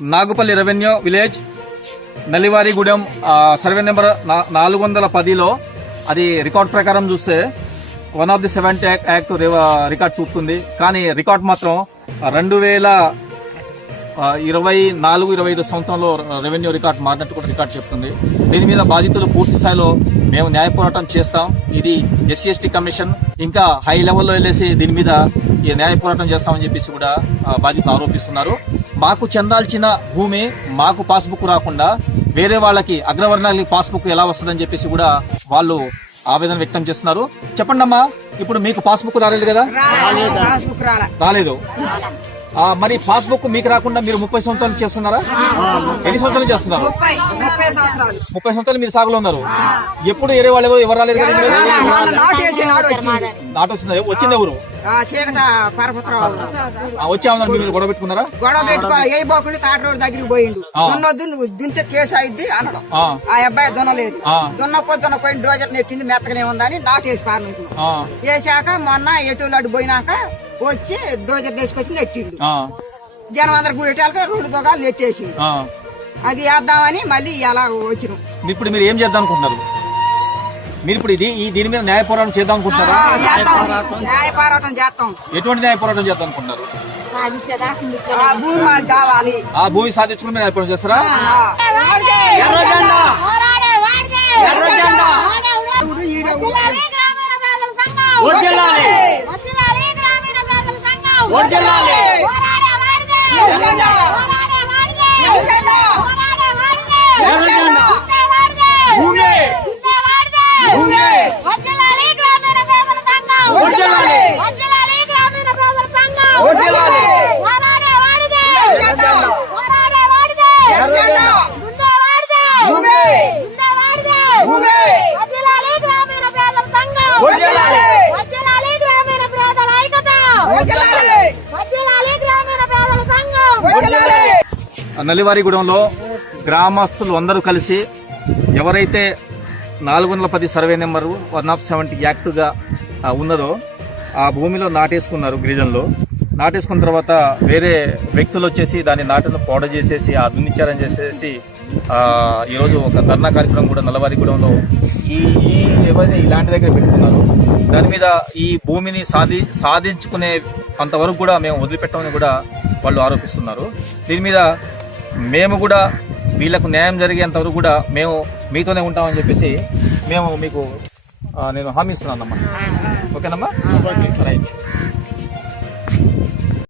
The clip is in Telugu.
Nagupalli revenue village Nallivarigudem survey number నా- నాలుగు వందల పదిలో అది రికార్డ్ ప్రకారం చూస్తే one of the seventy act రివ- record చూపుతుంది. కానీ రికార్డ్ మాత్రం రెండు వేల ఇరవై నాలుగు ఇరవై ఐదు సంవత్సరంలో రెవెన్యూ రికార్డ్ మారినట్టు కూడా రికార్డ్ చెప్తుంది. దీని మీద బాధితులు పూర్తి స్థాయిలో మేము న్యాయ పోరాటం చేస్తాం. ఇది ఎస్సీ ఎస్టీ కమిషన్ ఇంకా హై లెవెల్లో వెళ్ళేసి దీని మీద ఈ న్యాయ పోరాటం చేస్తామని చెప్పేసి కూడా బాధితులు ఆరోపిస్తున్నారు. మాకు చెందాల్సిన భూమి మాకు పాస్బుక్ రాకుండా వేరే వాళ్ళకి అగ్రవర్ణాలకి పాస్బుక్ ఎలా వస్తుందని చెప్పేసి కూడా వాళ్ళు ఆవేదన వ్యక్తం చేస్తున్నారు. చెప్పండి అమ్మా ఇప్పుడు మీకు పాస్బుక్ రాలేదు కదా? రాలేదు. మరి పాస్బుక్ మీకు రాకుండా మీరు ముప్పై సంవత్సరాలు చేస్తున్నారా? ఎన్ని సంవత్సరాలు చేస్తున్నారు? ముప్పై సంవత్సరాలు. మీరు సాగులో ఉన్నారు. ఎప్పుడు వేరే వాళ్ళు ఎవరు ఎవరు రాలేదు నాటు వేసి నాడు వచ్చింది. ఎవరు చీకట పరపత్రావు వచ్చి గొడవ పెట్టుకున్నారా? గొడవ పెట్టుకోవాలి ఏ పోకుండా తాటరోడ్ దగ్గరికి పోయిండు. దున్నొద్దు నువ్వు దున్తే కేసు అయింది అనడం. ఆ, అబ్బాయి దున్నలేదు. దున్నపో దున్నపోయిన డోజర్ నెట్టింది మెత్తగానే ఉందని నాటు వేసి పారనుకున్నాం వేసాక మొన్న ఎటు అటు పోయినాక వచ్చి డోజర్ తీసుకొచ్చి నెట్టిండు. జనం అందరు గుడిటాలకు రెండు దొగాలు నెట్టేసి. అది వేద్దామని మళ్ళీ ఇలా వచ్చినాం ఇప్పుడు మీరు ఏం చేద్దాం అనుకుంటున్నారు మీరు ఇప్పుడు ఇది ఈ దీని మీద న్యాయ పోరాటం చేద్దాం అనుకుంటున్నారా చేస్తాం న్యాయ పోరాటం చేస్తాం ఎటువంటి న్యాయ పోరాటం చేద్దాం అనుకుంటున్నారు ఆ భూమి మాకు కావాలి ఆ భూమి సాధించుకుని న్యాయ పోరాటం చేస్తారా ప్రజల సంఘం నల్లివారిగూడెంలో గ్రామస్తులు అందరూ కలిసి ఎవరైతే నాలుగు వందల పది survey number one of seventy యాక్టుగా ఉన్నదో ఆ భూమిలో నాటేసుకున్నారు గిరిజనులు. నాటేసుకున్న తర్వాత వేరే వ్యక్తులు వచ్చేసి దాన్ని నాటును పోడ చేసేసి ఆ చేసేసి ఈరోజు ఒక ధర్నా కార్యక్రమం కూడా నల్లవారిగూడెంలో ఈ ఈ ఎవరైతే ఇలాంటి దగ్గర పెట్టుకున్నారు దాని మీద ఈ భూమిని సాధి సాధించుకునే అంతవరకు కూడా మేము వదిలిపెట్టమని కూడా వాళ్ళు ఆరోపిస్తున్నారు. దీని మీద మేము కూడా వీళ్ళకు న్యాయం జరిగేంత వరకు కూడా మేము మీతోనే ఉంటామని చెప్పేసి మేము మీకు నేను హామీ ఇస్తున్నానమ్మా. ఓకేనమ్మా? రైట్